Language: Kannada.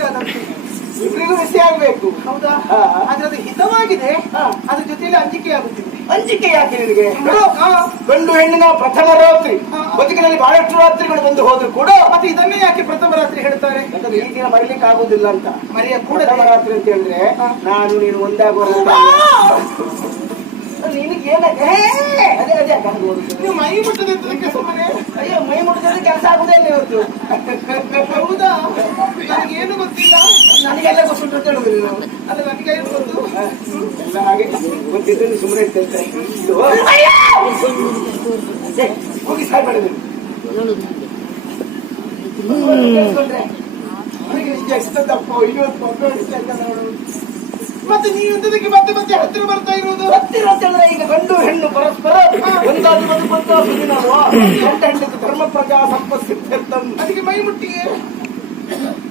ಅಂಜಿಕೆ ಆದಂತೆ. ಇಬ್ಬರಿಗೂ ವಿಷಯ ಆಗ್ಬೇಕು. ಹೌದಾ? ಆದ್ರೆ ಅದು ಹಿತವಾಗಿದೆ, ಅದ್ರ ಜೊತೆಯಲ್ಲಿ ಅಂಜಿಕೆ ಆಗುತ್ತಿದೆ. ಅಂಜಿಕೆ ಯಾಕೆ ನಿನಗೆ? ಗಂಡು ಹೆಣ್ಣಿನ ಪ್ರಥಮ ರಾತ್ರಿ, ಬದುಕಿನಲ್ಲಿ ಬಹಳಷ್ಟು ರಾತ್ರಿಗಳು ಬಂದು ಹೋದ್ರು ಕೂಡ ಮತ್ತೆ ಇದನ್ನೇ ಯಾಕೆ ಪ್ರಥಮ ರಾತ್ರಿ ಹೇಳ್ತಾರೆ? ಯಾಕಂದ್ರೆ ಈ ದಿನ ಮರಿಲಿಕ್ಕೆ ಆಗುದಿಲ್ಲ ಅಂತ. ಮರಿಯ ಕೂಡ ಪ್ರಥಮ ರಾತ್ರಿ ಅಂತ ಹೇಳಿದ್ರೆ ನಾನು ನೀನು ಒಂದಾಗುವ ನಿನಗೆ ಅದೇ ಅದೇ ನೀವು ಮೈ ಮುಟ್ಟದಕ್ಕೆ ಸುಮ್ಮನೆ. ಅಯ್ಯೋ, ಮೈ ಮುಟ್ಟಿದ್ರೆ ಕೆಲಸ ಆಗುದೇನೆ ಇವತ್ತು. ಹೌದಾ? ನನಗೇನು ಗೊತ್ತಿಲ್ಲ. ನನಗೆಲ್ಲ ಗೊತ್ತುಂಟು ಅಂತ ಹೇಳುದಿಲ್ಲ ನಾವು. ಅದು ನನಗೆ ಏನು ಗೊತ್ತು ಎಲ್ಲ ಹಾಗೆ ಗೊತ್ತಿದ್ರೆ ಸುಮ್ಮನೆ ಇರ್ತೇನೆ. ಹೋಗಿ ಸಾಯ್ಬೇಡ ನನಗೆ ನಿಜ ಎಷ್ಟಪ್ಪ ಇವತ್ತು ಮತ್ತೆ ನೀವು ಎಂತದಕ್ಕೆ ಮತ್ತೆ ಮತ್ತೆ ಹತ್ತಿರ ಬರ್ತಾ ಇರುವುದು? ಹತ್ತಿರ ಅಂತ ಹೇಳಿದ್ರೆ ಈಗ ಗಂಡು ಹೆಣ್ಣು ಪರಸ್ಪರ ಒಂದಾಗಿ ಬದುಕುವಂತ ನಾವು ಗಂಡ ಹೆಂಡತಿ ಧರ್ಮ ಪ್ರಜಾ ಸಂಪತ್ ಸಿದ್ಧಾಂತ. ಅದಕ್ಕೆ ಮೈ ಮುಟ್ಟಿಗೆ